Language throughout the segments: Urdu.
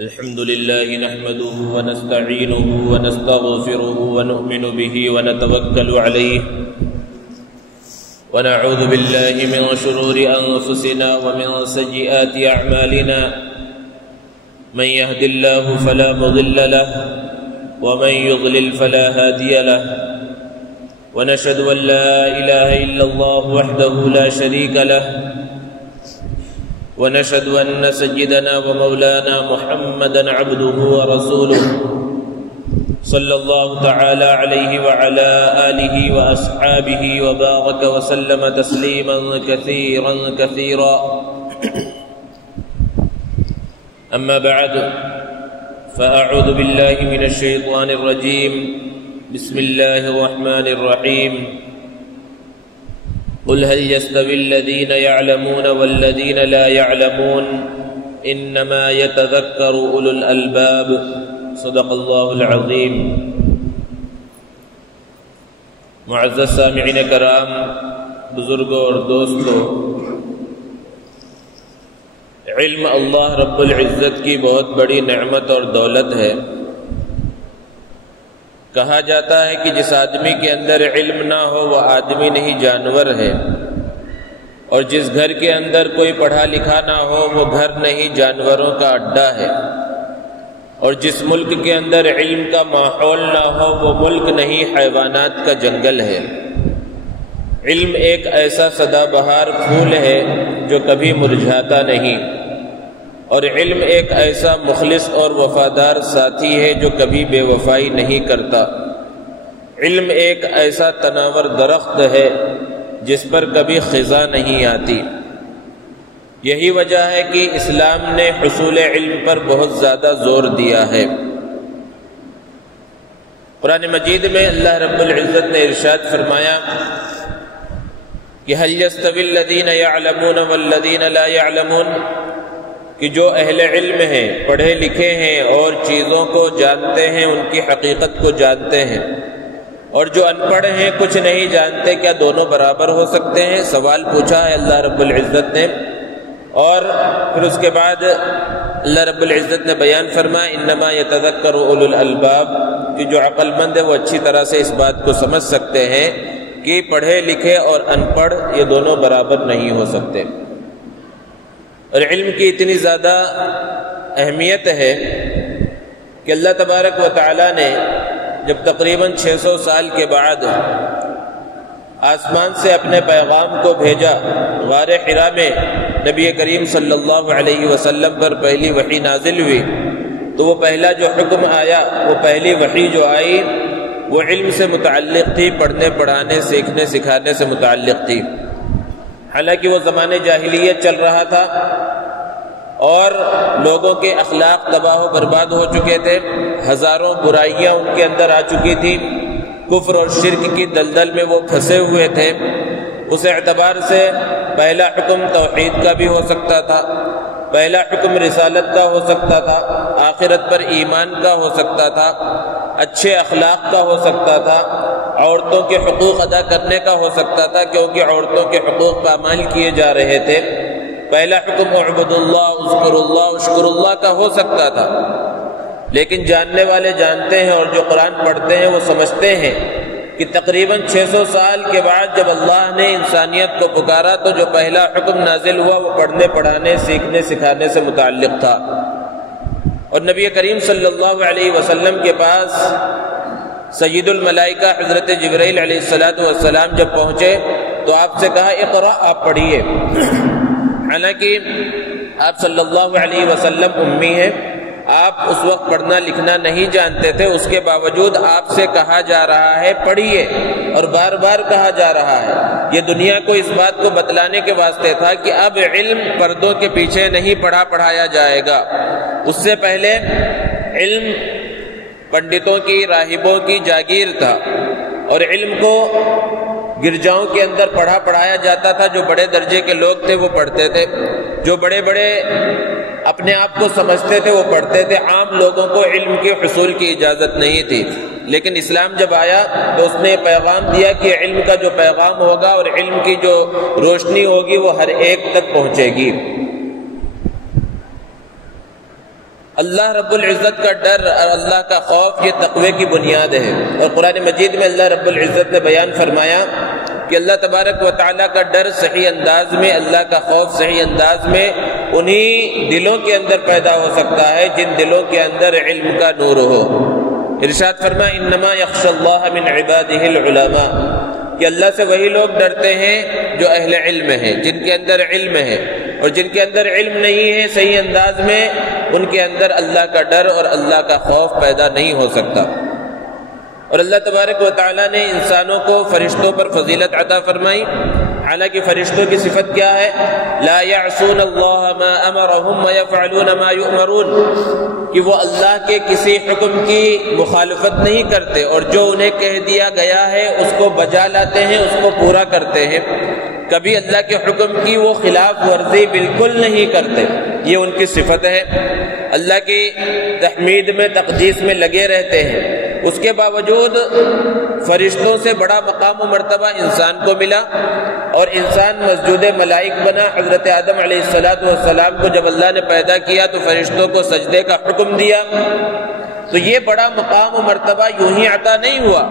الحمد لله نحمده ونستعينه ونستغفره ونؤمن به ونتوكل عليه ونعوذ بالله من شرور أنفسنا ومن سيئات أعمالنا من يهد الله فلا مضل له ومن يضلل فلا هادي له ونشهد أن لا إله إلا الله وحده لا شريك له ونشهد أن سيدنا ومولانا محمدا عبده ورسوله صلى الله تعالى عليه وعلى آله وأصحابه وبارك وسلم تسليما كثيرا كثيرا أما بعد فأعوذ بالله من الشيطان الرجيم بسم الله الرحمن الرحيم قل هل يستوي الذين يعلمون والذين لا يعلمون إنما يتذكر أولو الألباب صدق الله العظيم. معزز سامعین کرام، بزرگوں اور دوستوں، علم اللہ رب العزت کی بہت بڑی نعمت اور دولت ہے. کہا جاتا ہے کہ جس آدمی کے اندر علم نہ ہو وہ آدمی نہیں جانور ہے، اور جس گھر کے اندر کوئی پڑھا لکھا نہ ہو وہ گھر نہیں جانوروں کا اڈا ہے، اور جس ملک کے اندر علم کا ماحول نہ ہو وہ ملک نہیں حیوانات کا جنگل ہے. علم ایک ایسا سدا بہار پھول ہے جو کبھی مرجھاتا نہیں، اور علم ایک ایسا مخلص اور وفادار ساتھی ہے جو کبھی بے وفائی نہیں کرتا. علم ایک ایسا تناور درخت ہے جس پر کبھی خزاں نہیں آتی. یہی وجہ ہے کہ اسلام نے حصول علم پر بہت زیادہ زور دیا ہے. قرآن مجید میں اللہ رب العزت نے ارشاد فرمایا کہ هل يستوي الذين يعلمون والذين لا يعلمون، کہ جو اہل علم ہیں، پڑھے لکھے ہیں اور چیزوں کو جانتے ہیں، ان کی حقیقت کو جانتے ہیں، اور جو ان پڑھ ہیں کچھ نہیں جانتے، کیا دونوں برابر ہو سکتے ہیں؟ سوال پوچھا ہے اللہ رب العزت نے. اور پھر اس کے بعد اللہ رب العزت نے بیان فرمایا انما یتذکر اولو الالباب، کہ جو عقل مند ہے وہ اچھی طرح سے اس بات کو سمجھ سکتے ہیں کہ پڑھے لکھے اور ان پڑھ یہ دونوں برابر نہیں ہو سکتے. اور علم کی اتنی زیادہ اہمیت ہے کہ اللہ تبارک و تعالی نے جب تقریباً 600 سال کے بعد آسمان سے اپنے پیغام کو بھیجا، غار حرا میں نبی کریم صلی اللہ علیہ وسلم پر پہلی وحی نازل ہوئی، تو وہ پہلا جو حکم آیا، وہ پہلی وحی جو آئی وہ علم سے متعلق تھی، پڑھنے پڑھانے سیکھنے سکھانے سے متعلق تھی. حالانکہ وہ زمانے جاہلیت چل رہا تھا اور لوگوں کے اخلاق تباہ و برباد ہو چکے تھے، ہزاروں برائیاں ان کے اندر آ چکی تھی، کفر اور شرک کی دلدل میں وہ پھنسے ہوئے تھے. اس اعتبار سے پہلا حکم توحید کا بھی ہو سکتا تھا، پہلا حکم رسالت کا ہو سکتا تھا، آخرت پر ایمان کا ہو سکتا تھا، اچھے اخلاق کا ہو سکتا تھا، عورتوں کے حقوق ادا کرنے کا ہو سکتا تھا کیونکہ عورتوں کے حقوق پامال کیے جا رہے تھے. پہلا حکم اعبدوا اللہ اذکروا اللہ اشکروا اللہ کا ہو سکتا تھا. لیکن جاننے والے جانتے ہیں اور جو قرآن پڑھتے ہیں وہ سمجھتے ہیں کہ تقریباً 600 سال کے بعد جب اللہ نے انسانیت کو پکارا تو جو پہلا حکم نازل ہوا وہ پڑھنے پڑھانے سیکھنے سکھانے سے متعلق تھا. اور نبی کریم صلی اللہ علیہ وسلم کے پاس سید الملائکہ حضرت جبرائیل علیہ السلام جب پہنچے تو آپ سے کہا اقرأ، آپ پڑھیے. حالانکہ آپ صلی اللہ علیہ وسلم امی ہیں، آپ اس وقت پڑھنا لکھنا نہیں جانتے تھے، اس کے باوجود آپ سے کہا جا رہا ہے پڑھیے، اور بار بار کہا جا رہا ہے. یہ دنیا کو اس بات کو بتلانے کے واسطے تھا کہ اب علم پردوں کے پیچھے نہیں پڑھایا جائے گا. اس سے پہلے علم پنڈتوں کی، راہبوں کی جاگیر تھا، اور علم کو گرجاؤں کے اندر پڑھایا جاتا تھا. جو بڑے درجے کے لوگ تھے وہ پڑھتے تھے، جو بڑے بڑے اپنے آپ کو سمجھتے تھے وہ پڑھتے تھے. عام لوگوں کو علم کے حصول کی اجازت نہیں تھی. لیکن اسلام جب آیا تو اس نے پیغام دیا کہ علم کا جو پیغام ہوگا اور علم کی جو روشنی ہوگی وہ ہر ایک تک پہنچے گی. اللہ رب العزت کا ڈر اور اللہ کا خوف یہ تقوی کی بنیاد ہے، اور قرآن مجید میں اللہ رب العزت نے بیان فرمایا کہ اللہ تبارک و تعالیٰ کا ڈر صحیح انداز میں، اللہ کا خوف صحیح انداز میں انہی دلوں کے اندر پیدا ہو سکتا ہے جن دلوں کے اندر علم کا نور ہو۔ ارشاد فرما انما یخشی اللہ من عبادہ العلماء، کہ اللہ سے وہی لوگ ڈرتے ہیں جو اہل علم ہیں، جن کے اندر علم ہے، اور جن کے اندر علم نہیں ہے صحیح انداز میں ان کے اندر اللہ کا ڈر اور اللہ کا خوف پیدا نہیں ہو سکتا۔ اور اللہ تبارک و تعالیٰ نے انسانوں کو فرشتوں پر فضیلت عطا فرمائی، حالانکہ فرشتوں کی صفت کیا ہے؟ لا يعصون اللہ ما امرهم ويفعلون ما يؤمرون، کہ وہ اللہ کے کسی حکم کی مخالفت نہیں کرتے اور جو انہیں کہہ دیا گیا ہے اس کو بجا لاتے ہیں، اس کو پورا کرتے ہیں، کبھی اللہ کے حکم کی وہ خلاف ورزی بالکل نہیں کرتے، یہ ان کی صفت ہے۔ اللہ کی تحمید میں تقدیس میں لگے رہتے ہیں، اس کے باوجود فرشتوں سے بڑا مقام و مرتبہ انسان کو ملا، اور انسان مسجود ملائک بنا۔ حضرت آدم علیہ السلام کو جب اللہ نے پیدا کیا تو فرشتوں کو سجدے کا حکم دیا، تو یہ بڑا مقام و مرتبہ یوں ہی عطا نہیں ہوا۔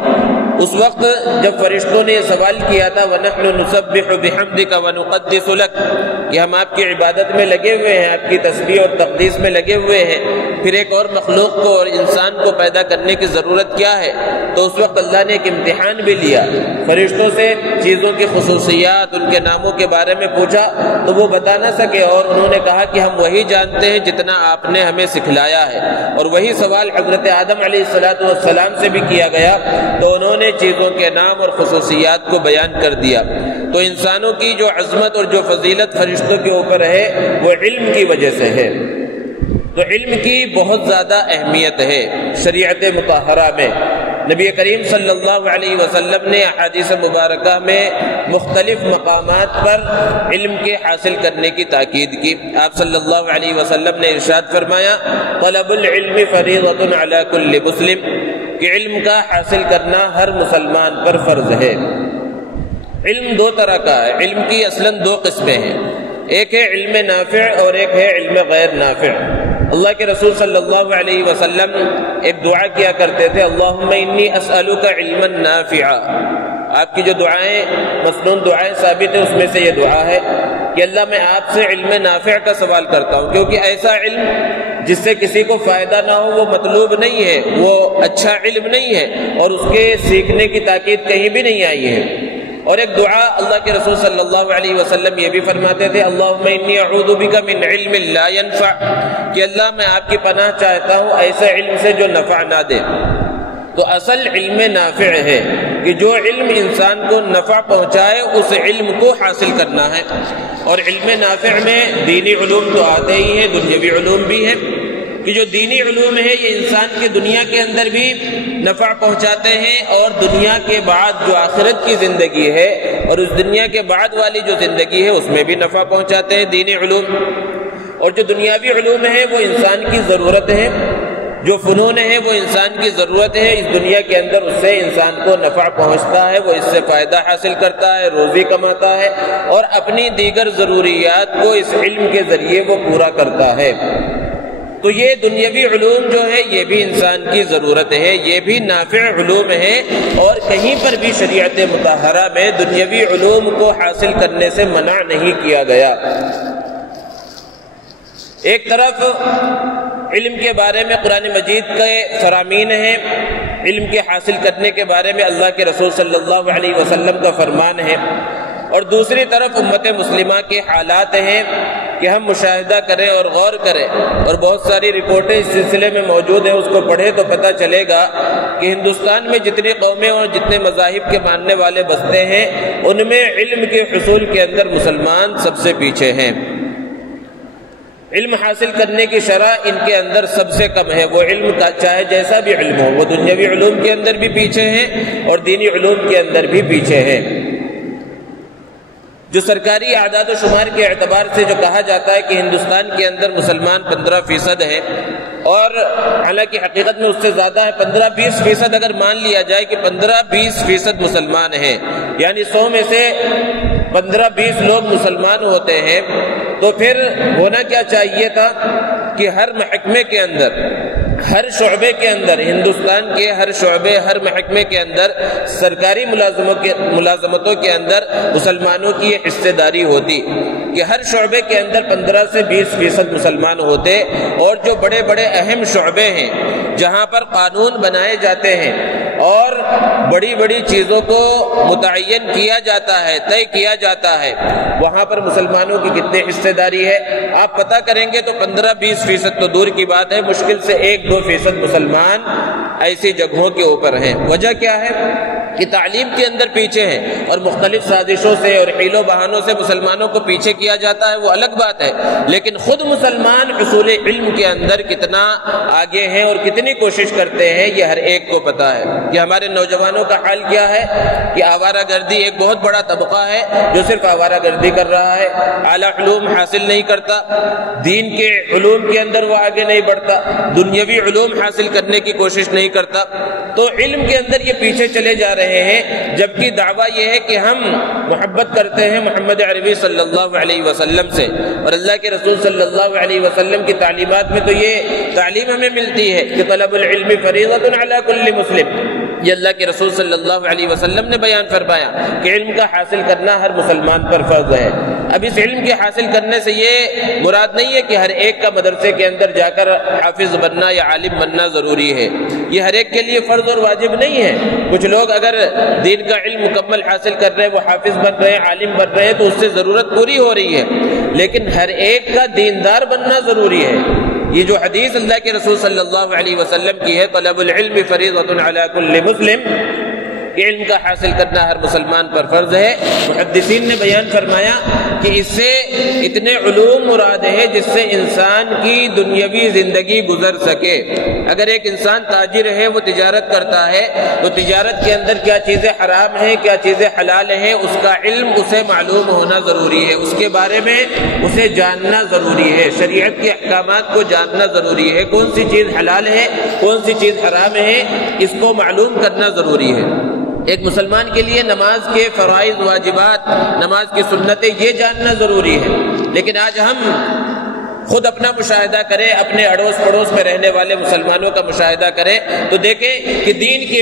اس وقت جب فرشتوں نے یہ سوال کیا تھا وَنَحْنُ نُسَبِّحُ بِحَمْدِكَ وَنُقَدِّسُ لَكَ، کہ ہم آپ کی عبادت میں لگے ہوئے ہیں، آپ کی تسبیح اور تقدیس میں لگے ہوئے ہیں، پھر ایک اور مخلوق کو اور انسان کو پیدا کرنے کی ضرورت کیا ہے؟ تو اس وقت اللہ نے ایک امتحان بھی لیا، فرشتوں سے چیزوں کی خصوصیات، ان کے ناموں کے بارے میں پوچھا تو وہ بتا نہ سکے، اور انہوں نے کہا کہ ہم وہی جانتے ہیں جتنا آپ نے ہمیں سکھلایا ہے، اور وہی سوال حضرت آدم علیہ السلام سے بھی کیا گیا تو انہوں نے چیزوں کے نام اور خصوصیات کو بیان کر دیا۔ تو انسانوں کی جو عظمت اور جو فضیلت فرشتوں کے اوپر ہے وہ علم کی وجہ سے ہے۔ تو علم کی بہت زیادہ اہمیت ہے شریعت مطہرہ میں۔ نبی کریم صلی اللہ علیہ وسلم نے احادیث مبارکہ میں مختلف مقامات پر علم کے حاصل کرنے کی تاکید کی۔ آپ صلی اللہ علیہ وسلم نے ارشاد فرمایا طلب العلم فریضۃ علی کل مسلم، کہ علم کا حاصل کرنا ہر مسلمان پر فرض ہے۔ علم دو طرح کا ہے، علم کی اصلاً دو قسمیں ہیں، ایک ہے علم نافع اور ایک ہے علم غیر نافع۔ اللہ کے رسول صلی اللہ علیہ وسلم ایک دعا کیا کرتے تھے اللہم انی اسألک علما نافعا۔ آپ کی جو دعائیں مسنون دعائیں ثابت ہیں اس میں سے یہ دعا ہے کہ اللہ میں آپ سے علم نافع کا سوال کرتا ہوں، کیونکہ ایسا علم جس سے کسی کو فائدہ نہ ہو وہ مطلوب نہیں ہے، وہ اچھا علم نہیں ہے، اور اس کے سیکھنے کی تاکید کہیں بھی نہیں آئی ہے۔ اور ایک دعا اللہ کے رسول صلی اللہ علیہ وسلم یہ بھی فرماتے تھے اللہم انی اعوذ بک من علم لا ينفع، کہ اللہ میں آپ کی پناہ چاہتا ہوں ایسے علم سے جو نفع نہ دے۔ تو اصل علم نافع ہے کہ جو علم انسان کو نفع پہنچائے اس علم کو حاصل کرنا ہے، اور علم نافع میں دینی علوم تو آتے ہی ہیں، دنیاوی علوم بھی ہیں، کہ جو دینی علوم ہے یہ انسان کے دنیا کے اندر بھی نفع پہنچاتے ہیں، اور دنیا کے بعد جو آخرت کی زندگی ہے اور اس دنیا کے بعد والی جو زندگی ہے اس میں بھی نفع پہنچاتے ہیں دینی علوم۔ اور جو دنیاوی علوم ہے وہ انسان کی ضرورت ہے، جو فنون ہے وہ انسان کی ضرورت ہے، اس دنیا کے اندر اس سے انسان کو نفع پہنچتا ہے، وہ اس سے فائدہ حاصل کرتا ہے، روزی کماتا ہے، اور اپنی دیگر ضروریات کو اس علم کے ذریعے وہ پورا کرتا ہے۔ تو یہ دنیاوی علوم جو ہے یہ بھی انسان کی ضرورت ہے، یہ بھی نافع علوم ہے، اور کہیں پر بھی شریعت مطہرہ میں دنیاوی علوم کو حاصل کرنے سے منع نہیں کیا گیا۔ ایک طرف علم کے بارے میں قرآن مجید کے فرامین ہیں، علم کے حاصل کرنے کے بارے میں اللہ کے رسول صلی اللہ علیہ وسلم کا فرمان ہے، اور دوسری طرف امت مسلمہ کے حالات ہیں کہ ہم مشاہدہ کریں اور غور کریں، اور بہت ساری رپورٹیں اس سلسلے میں موجود ہیں، اس کو پڑھیں تو پتہ چلے گا کہ ہندوستان میں جتنی قومیں اور جتنے مذاہب کے ماننے والے بستے ہیں ان میں علم کے حصول کے اندر مسلمان سب سے پیچھے ہیں۔ علم حاصل کرنے کی شرح ان کے اندر سب سے کم ہے، وہ علم کا چاہے جیسا بھی علم ہو، وہ دنیاوی علوم کے اندر بھی پیچھے ہیں اور دینی علوم کے اندر بھی پیچھے ہیں۔ جو سرکاری اعداد و شمار کے اعتبار سے جو کہا جاتا ہے کہ ہندوستان کے اندر مسلمان 15% ہیں، اور حالانکہ حقیقت میں اس سے زیادہ ہے، 15-20% اگر مان لیا جائے کہ 15-20% مسلمان ہیں، یعنی 100 میں سے 15-20 لوگ مسلمان ہوتے ہیں، تو پھر ہونا کیا چاہیے تھا کہ ہر محکمے کے اندر، ہر شعبے کے اندر، ہندوستان کے ہر شعبے، ہر محکمے کے اندر، سرکاری ملازمتوں کے اندر مسلمانوں کی یہ حصہ داری ہوتی کہ ہر شعبے کے اندر 15 سے 20% مسلمان ہوتے، اور جو بڑے بڑے اہم شعبے ہیں جہاں پر قانون بنائے جاتے ہیں اور بڑی بڑی چیزوں کو متعین کیا جاتا ہے، طے کیا جاتا ہے، وہاں پر مسلمانوں کی کتنے حصہ داری ہے آپ پتہ کریں گے تو 15-20% تو دور کی بات ہے، مشکل سے 1-2% مسلمان ایسی جگہوں کے اوپر ہیں۔ وجہ کیا ہے کہ تعلیم کے اندر پیچھے ہیں، اور مختلف سازشوں سے اور حیل و بہانوں سے مسلمانوں کو پیچھے کیا جاتا ہے، وہ الگ بات ہے، لیکن خود مسلمان حصول علم کے اندر کتنا آگے ہیں اور کتنی کوشش کرتے ہیں یہ ہر ایک کو پتہ ہے۔ کہ ہمارے نوجوانوں کا حال کیا ہے کہ آوارہ گردی ایک بہت بڑا طبقہ ہے جو صرف آوارہ گردی کر رہا ہے، اعلیٰ علوم حاصل نہیں کرتا، دین کے علوم کے اندر وہ آگے نہیں بڑھتا، دنیاوی علوم حاصل کرنے کی کوشش نہیں کرتا، تو علم کے اندر یہ پیچھے چلے جا رہے ہیں، جبکہ دعویٰ یہ ہے کہ ہم محبت کرتے ہیں محمد عربی صلی اللہ علیہ وسلم سے، اور اللہ کے رسول صلی اللہ علیہ وسلم کی تعلیمات میں تو یہ تعلیم ہمیں ملتی ہے کہ طلب العلم فریضۃ علی کل مسلم، یہ اللہ کے رسول صلی اللہ علیہ وسلم نے بیان فرمایا کہ علم کا حاصل کرنا ہر مسلمان پر فرض ہے۔ اب اس علم کے حاصل کرنے سے یہ مراد نہیں ہے کہ ہر ایک کا مدرسے کے اندر جا کر حافظ بننا یا عالم بننا ضروری ہے، یہ ہر ایک کے لیے فرض اور واجب نہیں ہے۔ کچھ لوگ اگر دین کا علم مکمل حاصل کر رہے ہیں، وہ حافظ بن رہے ہیں، عالم بن رہے ہیں، تو اس سے ضرورت پوری ہو رہی ہے، لیکن ہر ایک کا دیندار بننا ضروری ہے۔ یہ جو حدیث اللہ کے رسول صلی اللہ علیہ وسلم کی ہے طلب العلم فریضۃ علی کل مسلم، کہ علم کا حاصل کرنا ہر مسلمان پر فرض ہے، محدثین نے بیان فرمایا کہ اس سے اتنے علوم مراد ہے جس سے انسان کی دنیاوی زندگی گزر سکے۔ اگر ایک انسان تاجر ہے، وہ تجارت کرتا ہے، تو تجارت کے اندر کیا چیزیں حرام ہیں، کیا چیزیں حلال ہیں، اس کا علم اسے معلوم ہونا ضروری ہے، اس کے بارے میں اسے جاننا ضروری ہے، شریعت کے احکامات کو جاننا ضروری ہے، کون سی چیز حلال ہے، کون سی چیز حرام ہے، اس کو معلوم کرنا ضروری ہے۔ ایک مسلمان کے لیے نماز کے فرائض، واجبات، نماز کی سنتیں یہ جاننا ضروری ہے، لیکن آج ہم خود اپنا مشاہدہ کریں، اپنے اڑوس پڑوس میں رہنے والے مسلمانوں کا مشاہدہ کریں تو دیکھیں کہ دین کے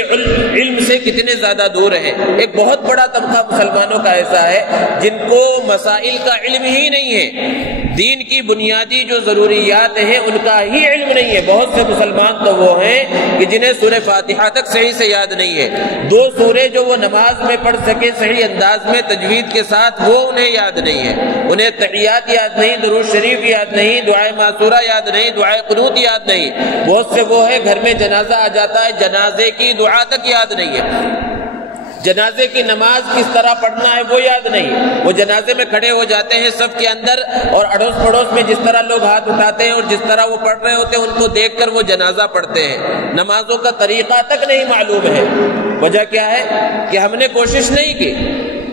علم سے کتنے زیادہ دور ہیں۔ ایک بہت بڑا طبقہ مسلمانوں کا ایسا ہے جن کو مسائل کا علم ہی نہیں ہے، دین کی بنیادی جو ضروریات ہیں ان کا ہی علم نہیں ہے۔ بہت سے مسلمان تو وہ ہیں کہ جنہیں سورہ فاتحہ تک صحیح سے یاد نہیں ہے، 2 سورے جو وہ نماز میں پڑھ سکے صحیح انداز میں تجوید کے ساتھ، وہ انہیں یاد نہیں ہے، انہیں تحیات یاد نہیں، درود شریف یاد نہیں، دعائے معصورہ یاد نہیں، دعائے قنوت یاد نہیں۔ بہت سے وہ ہے گھر میں جنازہ آ جاتا ہے، جنازے کی دعا تک یاد نہیں ہے، جنازے کی نماز کس طرح پڑھنا ہے وہ یاد نہیں۔ وہ جنازے میں کھڑے ہو جاتے ہیں صف کے اندر، اور اڑوس پڑوس میں جس طرح لوگ ہاتھ اٹھاتے ہیں اور جس طرح وہ پڑھ رہے ہوتے ہیں ان کو دیکھ کر وہ جنازہ پڑھتے ہیں، نمازوں کا طریقہ تک نہیں معلوم ہے۔ وجہ کیا ہے کہ ہم نے کوشش نہیں کی،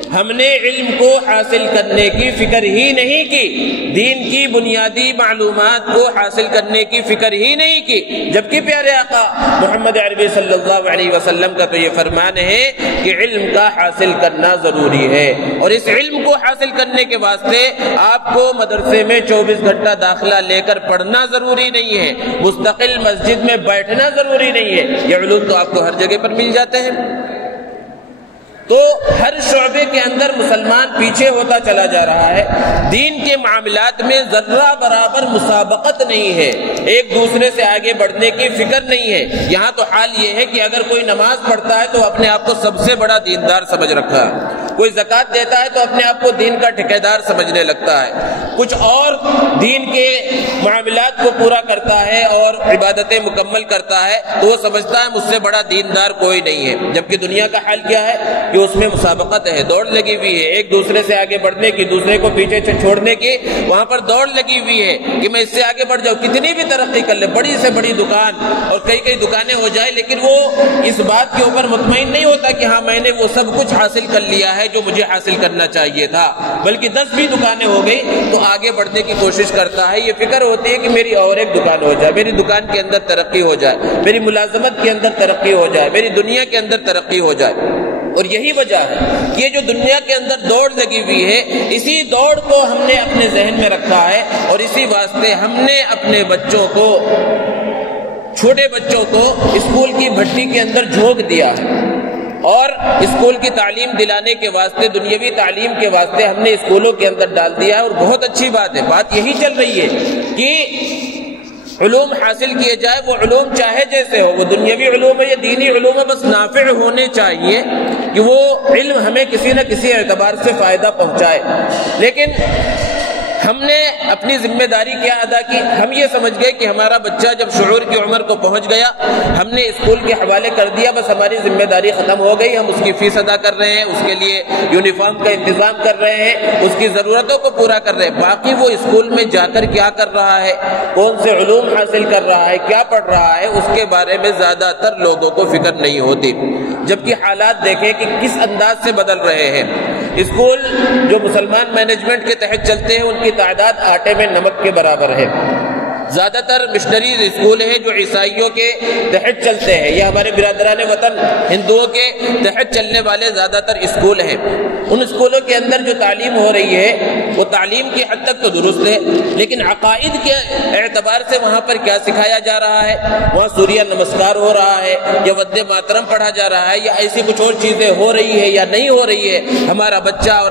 ہم نے علم کو حاصل کرنے کی فکر ہی نہیں کی، دین کی بنیادی معلومات کو حاصل کرنے کی فکر ہی نہیں کی، جبکہ پیارے آقا محمد عربی صلی اللہ علیہ وسلم کا تو یہ فرمان ہے کہ علم کا حاصل کرنا ضروری ہے، اور اس علم کو حاصل کرنے کے واسطے آپ کو مدرسے میں 24 گھنٹہ داخلہ لے کر پڑھنا ضروری نہیں ہے، مستقل مسجد میں بیٹھنا ضروری نہیں ہے، یہ علوم تو آپ کو ہر جگہ پر مل جاتے ہیں۔ تو ہر شعبے کے اندر مسلمان پیچھے ہوتا چلا جا رہا ہے، دین کے معاملات میں ذرہ برابر مسابقت نہیں ہے، ایک دوسرے سے آگے بڑھنے کی فکر نہیں ہے۔ یہاں تو حال یہ ہے کہ اگر کوئی نماز پڑھتا ہے تو اپنے آپ کو سب سے بڑا دیندار سمجھ رکھا ہے، کوئی زکوٰۃ دیتا ہے تو اپنے آپ کو دین کا ٹھیکیدار سمجھنے لگتا ہے، کچھ اور دین کے معاملات کو پورا کرتا ہے اور عبادتیں مکمل کرتا ہے تو وہ سمجھتا ہے مجھ سے بڑا دیندار کوئی نہیں ہے، جبکہ دنیا کا حال کیا ہے کہ اس میں مسابقت ہے، دوڑ لگی ہوئی ہے، ایک دوسرے سے آگے بڑھنے کی، دوسرے کو پیچھے چھوڑنے کی، وہاں پر دوڑ لگی ہوئی ہے کہ میں اس سے آگے بڑھ جاؤں، کتنی بھی ترقی کر لے، بڑی سے بڑی دکان اور کئی دکانیں ہو جائے، لیکن وہ اس بات کے اوپر مطمئن نہیں ہوتا کہ ہاں میں نے وہ سب کچھ حاصل کر لیا ہے جو مجھے حاصل کرنا چاہیے تھا، بلکہ 10 بھی دکانیں ہو گئی تو آگے بڑھنے کی کوشش کرتا ہے، یہ فکر ہوتی ہے کہ میری اور ایک دکان ہو جائے، میری دکان کے اندر ترقی ہو جائے، میری ملازمت کے اندر ترقی ہو جائے، میری دنیا کے اندر ترقی ہو جائے۔ اور یہی وجہ ہے کہ یہ جو دنیا کے اندر دوڑ لگی ہوئی ہے، اسی دوڑ کو ہم نے اپنے ذہن میں رکھا ہے، اور اسی واسطے ہم نے اپنے بچوں کو، چھوٹے بچوں کو اسکول کی بھٹی کے اندر جھونک دیا ہے، اور اسکول کی تعلیم دلانے کے واسطے، دنیاوی تعلیم کے واسطے ہم نے اسکولوں کے اندر ڈال دیا ہے۔ اور بہت اچھی بات ہے، بات یہی چل رہی ہے کہ علوم حاصل کیے جائے، وہ علوم چاہے جیسے ہو، وہ دنیاوی علوم ہے یا دینی علوم ہے، بس نافع ہونے چاہیے کہ وہ علم ہمیں کسی نہ کسی اعتبار سے فائدہ پہنچائے۔ لیکن ہم نے اپنی ذمہ داری کیا ادا کی؟ ہم یہ سمجھ گئے کہ ہمارا بچہ جب شعور کی عمر کو پہنچ گیا، ہم نے اسکول کے حوالے کر دیا، بس ہماری ذمہ داری ختم ہو گئی، ہم اس کی فیس ادا کر رہے ہیں، اس کے لیے یونیفارم کا انتظام کر رہے ہیں، اس کی ضرورتوں کو پورا کر رہے ہیں، باقی وہ اسکول میں جا کر کیا کر رہا ہے، کون سے علوم حاصل کر رہا ہے، کیا پڑھ رہا ہے، اس کے بارے میں زیادہ تر لوگوں کو فکر نہیں ہوتی۔ جبکہ حالات دیکھیں کہ کس انداز سے بدل رہے ہیں۔ اسکول جو مسلمان مینجمنٹ کے تحت چلتے ہیں، ان کی تعداد آٹے میں نمک کے برابر ہے۔ زیادہ تر مشنریز اسکول ہیں جو عیسائیوں کے تحت چلتے ہیں، یا ہمارے برادران وطن ہندوؤں کے تحت چلنے والے زیادہ تر اسکول ہیں۔ ان اسکولوں کے اندر جو تعلیم ہو رہی ہے وہ تعلیم کی حد تک تو درست ہے، لیکن عقائد کے اعتبار سے وہاں پر کیا سکھایا جا رہا ہے؟ وہاں سوریہ نمسکار ہو رہا ہے، یا وندے ماترم پڑھا جا رہا ہے، یا ایسی کچھ اور چیزیں ہو رہی ہے یا نہیں ہو رہی ہے؟ ہمارا بچہ اور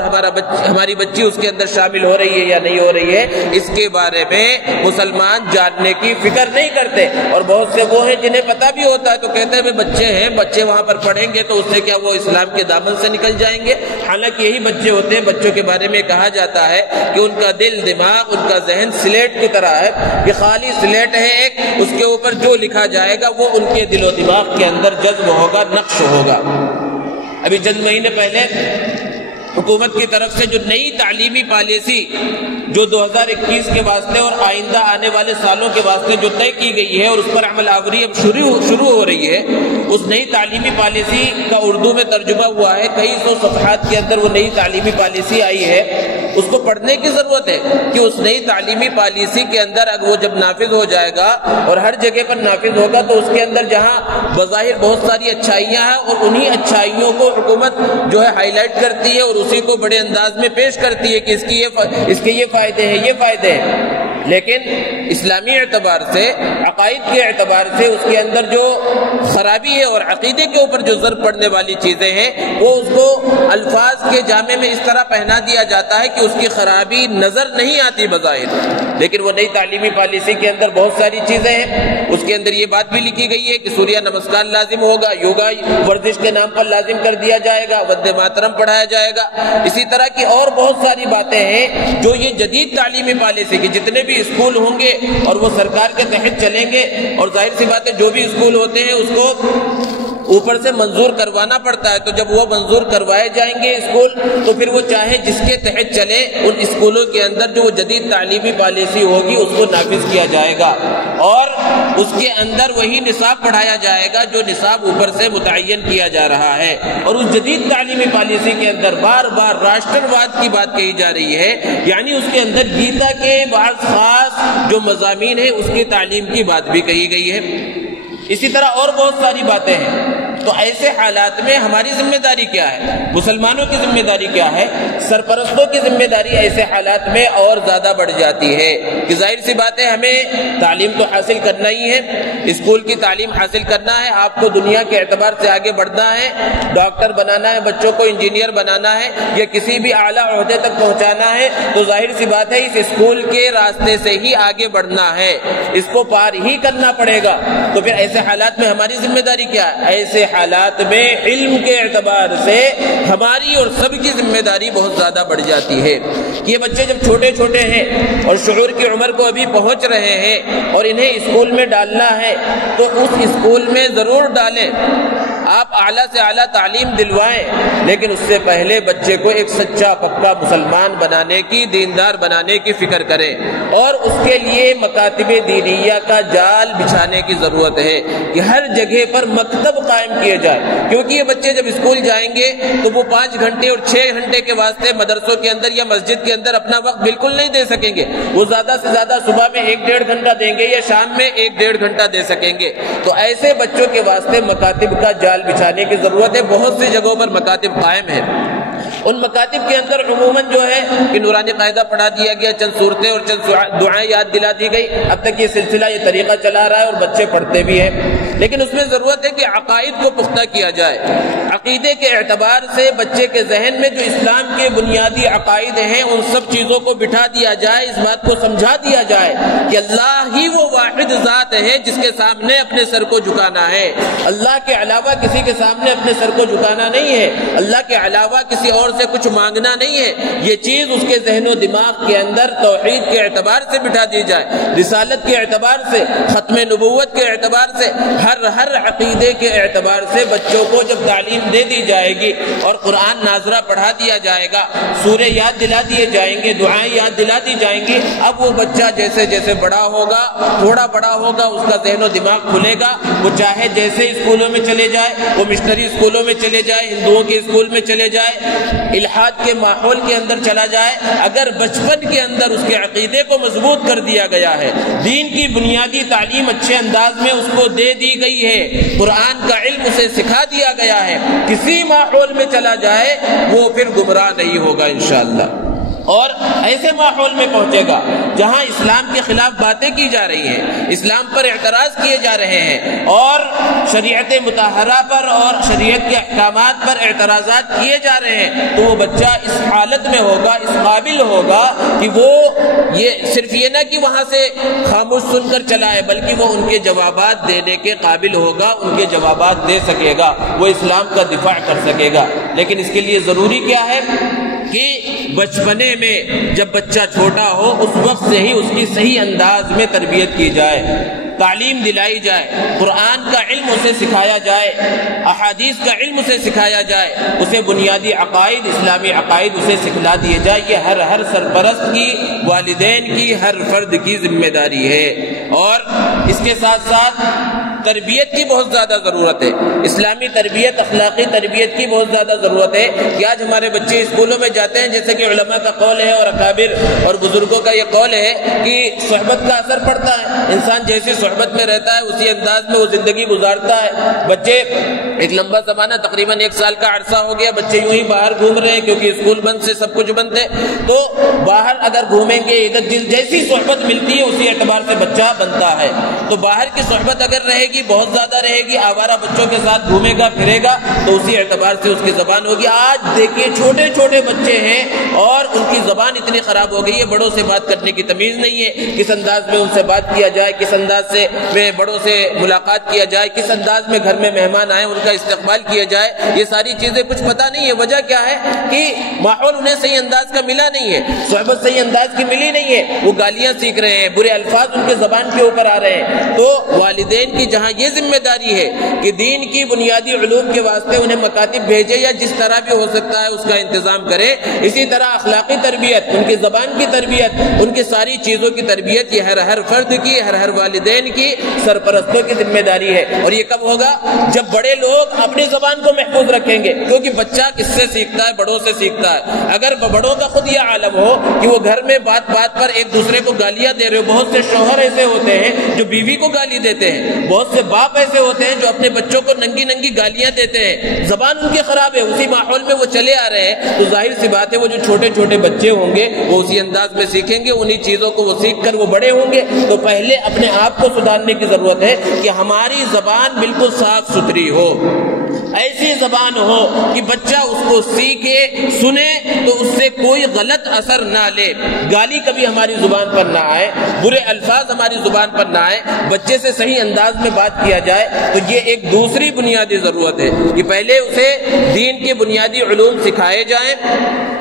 ہماری بچی اس کے اندر شامل ہو رہی ہے یا نہیں ہو رہی ہے؟ اس کے بارے میں مسلمان جاننے کی فکر نہیں کرتے، اور بہت سے وہ ہیں جنہیں پتہ بھی ہوتا ہے تو کہتے ہیں بچے ہیں، بچے وہاں پر پڑھیں گے تو اس سے کیا وہ اسلام کے دامن سے نکل جائیں گے؟ حالانکہ یہی بچے ہوتے ہیں، بچوں کے بارے میں کہا جاتا ہے کہ ان کا دل، دماغ، ان کا ذہن سلیٹ کی طرح ہے، کہ خالی سلیٹ ہے ایک، اس کے اوپر جو لکھا جائے گا وہ ان کے دل و دماغ کے اندر جذب ہوگا، نقش ہوگا۔ ابھی چند مہینے پہلے حکومت کی طرف سے جو نئی تعلیمی پالیسی جو 2021 کے واسطے اور آئندہ آنے والے سالوں کے واسطے جو طے کی گئی ہے اور اس پر عمل آوری اب شروع ہو رہی ہے، اس نئی تعلیمی پالیسی کا اردو میں ترجمہ ہوا ہے، کئی سو صفحات کے اندر وہ نئی تعلیمی پالیسی آئی ہے۔ اس کو پڑھنے کی ضرورت ہے کہ اس نئی تعلیمی پالیسی کے اندر اگر وہ جب نافذ ہو جائے گا اور ہر جگہ پر نافذ ہوگا تو اس کے اندر جہاں بظاہر بہت ساری اچھائیاں ہیں اور انہی اچھائیوں کو حکومت جو ہے ہائی لائٹ کرتی ہے اور اسی کو بڑے انداز میں پیش کرتی ہے کہ اس کے یہ فائدے ہیں، یہ فائدے ہیں، لیکن اسلامی اعتبار سے، عقائد کے اعتبار سے اس کے اندر جو خرابی ہے اور عقیدے کے اوپر جو ضرب پڑنے والی چیزیں ہیں وہ اس کو الفاظ کے جامے میں اس طرح پہنا دیا جاتا ہے کہ اس کی خرابی نظر نہیں آتی بظاہر، لیکن وہ نئی تعلیمی پالیسی کے اندر بہت ساری چیزیں ہیں۔ اس کے اندر یہ بات بھی لکھی گئی ہے کہ سوریہ نمسکار لازم ہوگا، یوگا ورزش کے نام پر لازم کر دیا جائے گا، وندے ماترم پڑھایا جائے گا، اسی طرح کی اور بہت ساری باتیں ہیں جو یہ جدید تعلیمی پالیسی کی جتنے بھی اسکول ہوں گے اور وہ سرکار کے تحت چلیں گے، اور ظاہر سی بات ہے جو بھی اسکول ہوتے ہیں اس کو اوپر سے منظور کروانا پڑتا ہے، تو جب وہ منظور کروائے جائیں گے اسکول تو پھر وہ چاہے جس کے تحت چلے، ان اسکولوں کے اندر جو جدید تعلیمی پالیسی ہوگی اس کو نافذ کیا جائے گا اور اس کے اندر وہی نصاب پڑھایا جائے گا جو نصاب اوپر سے متعین کیا جا رہا ہے۔ اور اس جدید تعلیمی پالیسی کے اندر بار بار راشٹر واد کی بات کہی جا رہی ہے، یعنی اس کے اندر گیتا کے بعض خاص جو مضامین ہیں اس کی تعلیم کی بات بھی کہی گئی ہے، اسی طرح اور بہت ساری باتیں ہیں۔ تو ایسے حالات میں ہماری ذمہ داری کیا ہے؟ مسلمانوں کی ذمہ داری کیا ہے؟ سرپرستوں کی ذمہ داری ایسے حالات میں اور زیادہ بڑھ جاتی ہے کہ ظاہر سی بات ہے ہمیں تعلیم تو حاصل کرنا ہی ہے، اسکول کی تعلیم حاصل کرنا ہے، آپ کو دنیا کے اعتبار سے آگے بڑھنا ہے، ڈاکٹر بنانا ہے، بچوں کو انجینئر بنانا ہے یا کسی بھی اعلیٰ عہدے تک پہنچانا ہے، تو ظاہر سی بات ہے اس اسکول کے راستے سے ہی آگے بڑھنا ہے، اس کو پار ہی کرنا پڑے گا۔ تو پھر ایسے حالات میں ہماری ذمہ داری کیا ہے؟ ایسے حالات میں علم کے اعتبار سے ہماری اور سب کی ذمہ داری بہت زیادہ بڑھ جاتی ہے کہ یہ بچے جب چھوٹے چھوٹے ہیں اور شعور کی عمر کو ابھی پہنچ رہے ہیں اور انہیں اسکول میں ڈالنا ہے تو اس اسکول میں ضرور ڈالیں، آپ اعلیٰ سے اعلیٰ تعلیم دلوائیں، لیکن اس سے پہلے بچے کو ایک سچا پکا مسلمان بنانے کی، دیندار بنانے کی فکر کریں، اور اس کے لیے مکاتب دینیہ کا جال بچھانے کی ضرورت ہے کہ ہر جگہ پر مکتب قائم کیے جائے، کیونکہ یہ بچے جب اسکول جائیں گے تو وہ 5 گھنٹے اور 6 گھنٹے کے واسطے مدرسوں کے اندر یا مسجد کے اندر اپنا وقت بالکل نہیں دے سکیں گے، وہ زیادہ سے زیادہ صبح میں 1-1.5 گھنٹہ دیں گے یا شام میں 1-1.5 گھنٹہ دے سکیں گے۔ تو ایسے بچوں کے واسطے مکاتب کا جال جال بچھانے کی ضرورت ہے۔ بہت سی جگہوں پر مکاتب قائم ہیں، ان مکاتب کے اندر عموماً جو ہے کہ نورانی قاعدہ پڑھا دیا گیا، چند صورتیں اور چند دعائیں یاد دلا دی گئی۔ اب تک یہ سلسلہ، یہ طریقہ چلا رہا ہے اور بچے پڑھتے بھی ہیں، لیکن اس میں ضرورت ہے کہ عقائد کو پختہ کیا جائے۔ عقیدے کے اعتبار سے بچے کے ذہن میں جو اسلام کے بنیادی عقائد ہیں ان سب چیزوں کو بٹھا دیا جائے، اس بات کو سمجھا دیا جائے کہ اللہ ہی وہ واحد ذات ہے جس کے سامنے اپنے سر کو جھکانا ہے، اللہ کے علاوہ کسی کے سامنے اپنے سر کو جھکانا نہیں ہے، اللہ کے علاوہ کسی اور سے کچھ مانگنا نہیں ہے۔ یہ چیز اس کے ذہن و دماغ کے اندر توحید کے اعتبار سے بٹھا دی جائے، رسالت کے اعتبار سے، ختم نبوت کے اعتبار سے، ہر عقیدے کے اعتبار سے بچوں کو جب تعلیم دے دی جائے گی اور قرآن ناظرہ پڑھا دیا جائے گا، سورے یاد دلا دیے جائیں گے، دعائیں یاد دلا دی جائیں گی، اب وہ بچہ جیسے جیسے بڑا ہوگا، تھوڑا بڑا ہوگا، اس کا ذہن و دماغ کھلے گا، وہ چاہے جیسے اسکولوں میں چلے جائے، وہ مشنری اسکولوں میں چلے جائے، ہندوؤں کے اسکول میں چلے جائے، الحاد کے ماحول کے اندر چلا جائے، اگر بچپن کے اندر اس کے عقیدے کو مضبوط کر دیا گیا ہے، دین کی بنیادی تعلیم اچھے انداز میں اس کو دے دی گئی ہے، قرآن کا علم اسے سکھا دیا گیا ہے، کسی ماحول میں چلا جائے وہ پھر گمراہ نہیں ہوگا انشاءاللہ، اور ایسے ماحول میں پہنچے گا جہاں اسلام کے خلاف باتیں کی جا رہی ہیں، اسلام پر اعتراض کیے جا رہے ہیں اور شریعت مطہرہ پر اور شریعت کے احکامات پر اعتراضات کیے جا رہے ہیں، تو وہ بچہ اس حالت میں ہوگا، اس قابل ہوگا کہ وہ یہ صرف یہ نہ کہ وہاں سے خاموش سن کر چلا ہے، بلکہ وہ ان کے جوابات دینے کے قابل ہوگا، ان کے جوابات دے سکے گا، وہ اسلام کا دفاع کر سکے گا۔ لیکن اس کے لیے ضروری کیا ہے کہ بچپنے میں جب بچہ چھوٹا ہو اس وقت سے ہی اس کی صحیح انداز میں تربیت کی جائے، تعلیم دلائی جائے، قرآن کا علم اسے سکھایا جائے، احادیث کا علم اسے سکھایا جائے، اسے بنیادی عقائد، اسلامی عقائد اسے سکھلا دیے جائے۔ یہ ہر سرپرست کی، والدین کی، ہر فرد کی ذمہ داری ہے۔ اور اس کے ساتھ ساتھ تربیت کی بہت زیادہ ضرورت ہے، اسلامی تربیت، اخلاقی تربیت کی بہت زیادہ ضرورت ہے کہ آج ہمارے بچے اسکولوں میں جاتے ہیں، جیسے کہ علماء کا قول ہے اور اکابر اور بزرگوں کا یہ قول ہے کہ صحبت کا اثر پڑتا ہے، انسان جیسی صحبت میں رہتا ہے اسی انداز میں وہ زندگی گزارتا ہے۔ بچے ایک لمبا زمانہ تقریباً 1 سال کا عرصہ ہو گیا، بچے یوں ہی باہر گھوم رہے ہیں کیونکہ اسکول بند سے سب کچھ بند ہے، تو باہر اگر گھومیں گے، ادھر جیسی صحبت ملتی ہے اسی اعتبار سے بچہ بنتا ہے، تو باہر کی صحبت اگر رہے گی، بہت زیادہ رہے گی، آوارہ بچوں کے ساتھ گھومے گا پھرے گا، تو اسی اعتبار سے اس کی زبان ہوگی۔ آج دیکھیے چھوٹے چھوٹے بچے ہیں اور ان کی زبان اتنی خراب ہو گئی ہے، بڑوں سے بات کرنے کی تمیز نہیں ہے، کس انداز میں ان سے بات کیا جائے، کس انداز سے بڑوں سے ملاقات کیا جائے، کس انداز میں گھر میں مہمان آئے ان کا استقبال کیا جائے، یہ ساری چیزیں کچھ پتہ نہیں ہے۔ وجہ کیا ہے کہ ماحول انہیں صحیح انداز کا ملا نہیں ہے، صحبت صحیح انداز کی ملی نہیں ہے، وہ گالیاں سیکھ رہے ہیں، برے الفاظ ان کے زبان کے اوپر آ رہے ہیں۔ تو والدین کی جہاں یہ ذمہ داری ہے کہ دین کی بنیادی علوم کے واسطے انہیں مکاتب بھیجے یا جس طرح بھی ہو سکتا ہے اس کا انتظام کرے، اسی طرح اخلاقی تربیت، ان کی زبان کی تربیت، ان کی ساری چیزوں کی تربیت، یہ ہر فرد کی، ہر والدین کی، سرپرستوں کی ذمہ داری ہے۔ اور یہ کب ہوگا؟ جب بڑے لوگ اپنی زبان کو محفوظ رکھیں گے، کیونکہ بچہ کس سے سیکھتا ہے؟ بڑوں سے سیکھتا ہے۔ اگر بڑوں کا خود یہ عالم ہو کہ وہ گھر میں بات بات پر ایک دوسرے کو گالیاں دے رہے ہو، بہت سے شوہر ایسے ہوتے ہیں جو بیوی کو گالی دیتے ہیں، بہت سے باپ ایسے ہوتے ہیں جو اپنے بچوں کو ننگی ننگی گالیاں دیتے ہیں، زبان ان کی خراب ہے، اسی ماحول میں وہ چلے آ رہے ہیں، تو ظاہر سی بات ہے وہ جو چھوٹے چھوٹے بچے ہوں گے وہ اسی انداز میں سیکھیں گے، انہی چیزوں کو وہ سیکھ کر وہ بڑے ہوں گے۔ تو پہلے اپنے آپ کو سدھارنے کی ضرورت ہے کہ ہماری زبان بالکل صاف ستھری ہو، ایسی زبان ہو کہ بچہ اس کو سیکھے، سنے تو اس سے کوئی غلط اثر نہ لے، گالی کبھی ہماری زبان پر نہ آئے، برے الفاظ ہماری زبان پر نہ آئے، بچے سے صحیح انداز میں بات کیا جائے۔ تو یہ ایک دوسری بنیادی ضرورت ہے کہ پہلے اسے دین کے بنیادی علوم سکھائے جائیں،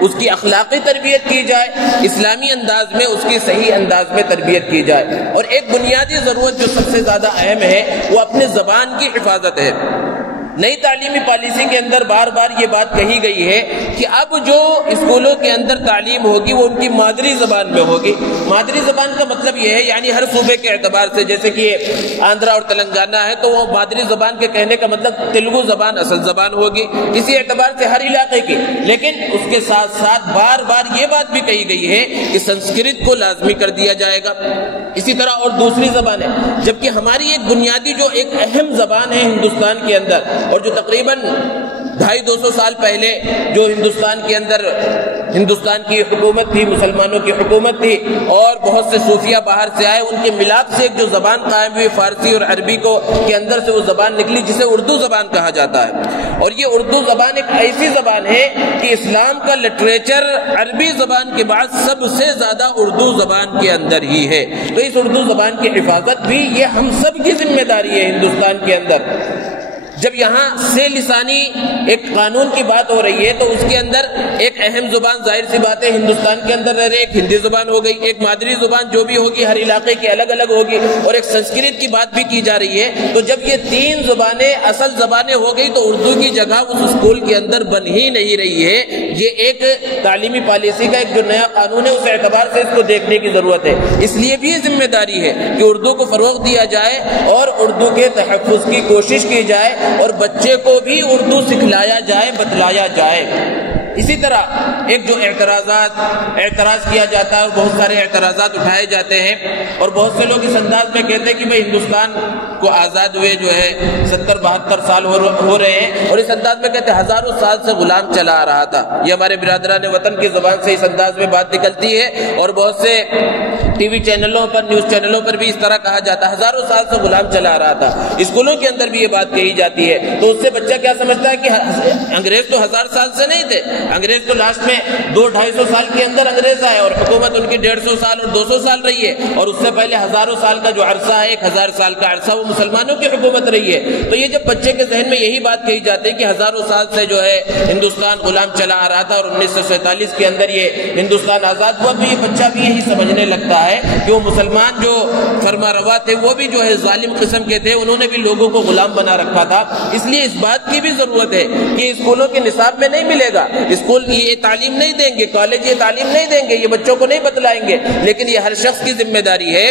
اس کی اخلاقی تربیت کی جائے، اسلامی انداز میں اس کی صحیح انداز میں تربیت کی جائے۔ اور ایک بنیادی ضرورت جو سب سے زیادہ اہم ہے وہ اپنے زبان کی حفاظت ہے۔ نئی تعلیمی پالیسی کے اندر بار بار یہ بات کہی گئی ہے کہ اب جو اسکولوں کے اندر تعلیم ہوگی وہ ان کی مادری زبان میں ہوگی۔ مادری زبان کا مطلب یہ ہے یعنی ہر صوبے کے اعتبار سے، جیسے کہ آندھرا اور تلنگانہ ہے تو وہ مادری زبان کے کہنے کا مطلب تیلگو زبان اصل زبان ہوگی، اسی اعتبار سے ہر علاقے کی۔ لیکن اس کے ساتھ ساتھ بار بار یہ بات بھی کہی گئی ہے کہ سنسکرت کو لازمی کر دیا جائے گا، اسی طرح اور دوسری زبانیں، جبکہ ہماری ایک بنیادی جو ایک اہم زبان ہے ہندوستان کے اندر اور جو تقریباً 250 سال پہلے جو ہندوستان کے اندر ہندوستان کی حکومت تھی، مسلمانوں کی حکومت تھی، اور بہت سے صوفیہ باہر سے آئے، ان کے ملاپ سے ایک جو زبان قائم ہوئی فارسی اور عربی کو کے اندر سے وہ زبان نکلی جسے اردو زبان کہا جاتا ہے۔ اور یہ اردو زبان ایک ایسی زبان ہے کہ اسلام کا لٹریچر عربی زبان کے بعد سب سے زیادہ اردو زبان کے اندر ہی ہے۔ تو اس اردو زبان کی حفاظت بھی یہ ہم سب کی ذمہ داری ہے ہندوستان کے اندر۔ جب یہاں سے لسانی ایک قانون کی بات ہو رہی ہے تو اس کے اندر ایک اہم زبان ظاہر سی بات ہے ہندوستان کے اندر رہ رہے، ایک ہندی زبان ہو گئی، ایک مادری زبان جو بھی ہوگی ہر علاقے کی الگ الگ ہوگی، اور ایک سنسکرت کی بات بھی کی جا رہی ہے۔ تو جب یہ 3 زبانیں اصل زبانیں ہو گئی تو اردو کی جگہ اس اسکول کے اندر بن ہی نہیں رہی ہے۔ یہ ایک تعلیمی پالیسی کا ایک جو نیا قانون ہے اس اعتبار سے اس کو دیکھنے کی ضرورت ہے۔ اس لیے بھی یہ ذمہ داری ہے کہ اردو کو فروغ دیا جائے اور اردو کے تحفظ کی کوشش کی جائے اور بچے کو بھی اردو سکھلایا جائے، بتلایا جائے۔ اسی طرح ایک جو اعتراض کیا جاتا ہے اور بہت سارے اعتراضات اٹھائے جاتے ہیں، اور بہت سے لوگ اس انداز میں کہتے ہیں کہ بھئی ہندوستان کو آزاد ہوئے جو ہے 70-72 سال ہو رہے ہیں، اور اس انداز میں کہتے ہیں ہزاروں سال سے غلام چلا آ رہا تھا۔ یہ ہمارے برادران وطن کی زبان سے اس انداز میں بات نکلتی ہے، اور بہت سے ٹی وی چینلوں پر، نیوز چینلوں پر بھی اس طرح کہا جاتا ہے ہزاروں سال سے غلام چلا آ رہا تھا۔ اسکولوں کے اندر بھی یہ بات کہی جاتی ہے، تو اس سے بچہ کیا سمجھتا ہے کہ انگریز تو 1000 سال سے نہیں تھے، انگریز تو لاسٹ میں 200-250 سال کے اندر انگریز آئے، اور حکومت ان کی 150 سال اور 200 سال رہی ہے، اور اس سے پہلے ہزاروں سال کا جو عرصہ ہے، 1000 سال کا عرصہ، وہ مسلمانوں کی حکومت رہی ہے۔ تو یہ جب بچے کے ذہن میں یہی بات کہی جاتی ہے کہ ہزاروں سال سے جو ہے ہندوستان غلام چلا آ رہا تھا اور 1947 کے اندر یہ ہندوستان آزاد ہوا، تو یہ بچہ بھی یہی سمجھنے لگتا ہے کہ وہ مسلمان جو فرما روا تھے وہ بھی جو ہے ظالم قسم کے تھے، انہوں نے بھی لوگوں کو غلام بنا رکھا تھا۔ اس لیے اس بات کی بھی ضرورت ہے کہ اسکولوں کے نصاب میں نہیں ملے گا، اسکول یہ تعلیم نہیں دیں گے، کالج یہ تعلیم نہیں دیں گے، یہ بچوں کو نہیں بتلائیں گے، لیکن یہ ہر شخص کی ذمہ داری ہے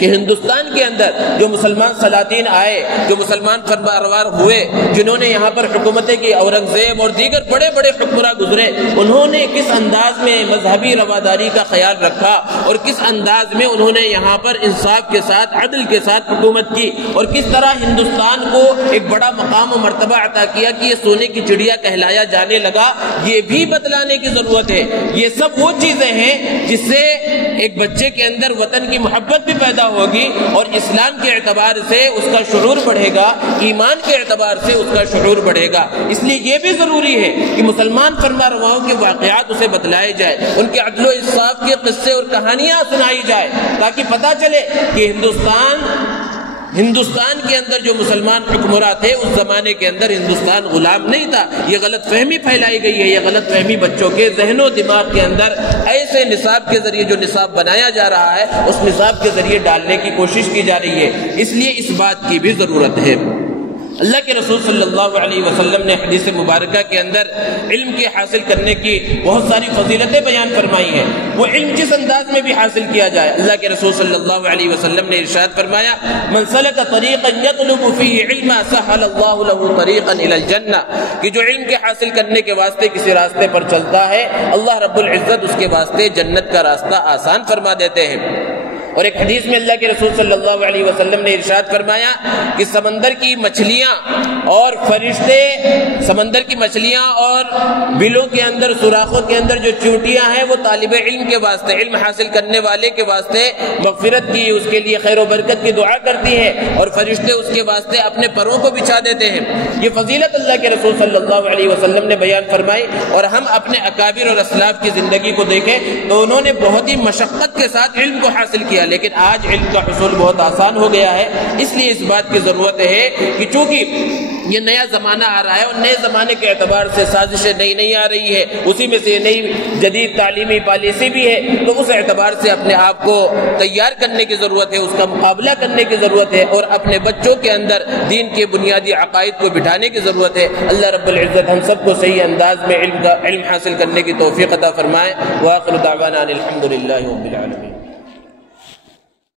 کہ ہندوستان کے اندر جو مسلمان سلاطین آئے، جو مسلمان فرمانروار ہوئے، جنہوں نے یہاں پر حکومتیں کی، اورنگزیب اور دیگر بڑے بڑے حکمراں گزرے، انہوں نے کس انداز میں مذہبی رواداری کا خیال رکھا اور کس انداز میں انہوں نے یہاں پر انصاف کے ساتھ، عدل کے ساتھ حکومت کی، اور کس طرح ہندوستان کو ایک بڑا مقام و مرتبہ عطا کیا کہ یہ سونے کی چڑیا کہلایا جانے لگا، یہ بھی بتلانے کی ضرورت ہے۔ یہ سب وہ چیزیں ہیں جس سے ایک بچے کے اندر وطن کی محبت بھی پیدا ہوگی، اور اسلام کے اعتبار سے اس کا شعور بڑھے گا، ایمان کے اعتبار سے اس کا شعور بڑھے گا۔ اس لیے یہ بھی ضروری ہے کہ مسلمان فرمانرواؤں کے واقعات اسے بتلائے جائے، ان کے عدل و انصاف کے قصے اور کہانیاں سنائی جائے، تاکہ پتہ چلے کہ ہندوستان کے اندر جو مسلمان حکمراں تھے اس زمانے کے اندر ہندوستان غلام نہیں تھا۔ یہ غلط فہمی پھیلائی گئی ہے، یہ غلط فہمی بچوں کے ذہن و دماغ کے اندر ایسے نصاب کے ذریعے جو نصاب بنایا جا رہا ہے اس نصاب کے ذریعے ڈالنے کی کوشش کی جا رہی ہے۔ اس لیے اس بات کی بھی ضرورت ہے۔ اللہ کے رسول صلی اللہ علیہ وسلم نے حدیث مبارکہ کے اندر علم کے حاصل کرنے کی بہت ساری فضیلتیں بیان فرمائی ہیں۔ وہ علم جس انداز میں بھی حاصل کیا جائے، اللہ کے رسول صلی اللہ علیہ وسلم نے ارشاد فرمایا من سلک طریقا یطلب فیہ علما سہل اللہ لہ طریقا الی الجنہ، کہ جو علم کے حاصل کرنے کے واسطے کسی راستے پر چلتا ہے اللہ رب العزت اس کے واسطے جنت کا راستہ آسان فرما دیتے ہیں۔ اور ایک حدیث میں اللہ کے رسول صلی اللہ علیہ وسلم نے ارشاد فرمایا کہ سمندر کی مچھلیاں اور فرشتے، سمندر کی مچھلیاں اور بلوں کے اندر، سوراخوں کے اندر جو چونٹیاں ہیں وہ طالب علم کے واسطے، علم حاصل کرنے والے کے واسطے مغفرت کی، اس کے لیے خیر و برکت کی دعا کرتی ہیں، اور فرشتے اس کے واسطے اپنے پروں کو بچھا دیتے ہیں۔ یہ فضیلت اللہ کے رسول صلی اللہ علیہ وسلم نے بیان فرمائی، اور ہم اپنے اکابر اور اسلاف کی زندگی کو دیکھیں تو انہوں نے بہت ہی مشقت کے ساتھ علم کو حاصل کیا، لیکن آج علم کا حصول بہت آسان ہو گیا ہے۔ اس لیے اس بات کی ضرورت ہے کہ چونکہ یہ نیا زمانہ آ رہا ہے اور نئے زمانے کے اعتبار سے سازشیں نئی آ رہی ہے، اسی میں سے نئی جدید تعلیمی پالیسی بھی ہے، تو اس اعتبار سے اپنے آپ کو تیار کرنے کی ضرورت ہے، اس کا مقابلہ کرنے کی ضرورت ہے، اور اپنے بچوں کے اندر دین کے بنیادی عقائد کو بٹھانے کی ضرورت ہے۔ اللہ رب العزت ہم سب کو صحیح انداز میں علم حاصل کرنے کی توفیق عطا فرمائے۔ وآخر دعوانا الحمد للہ رب العالمین۔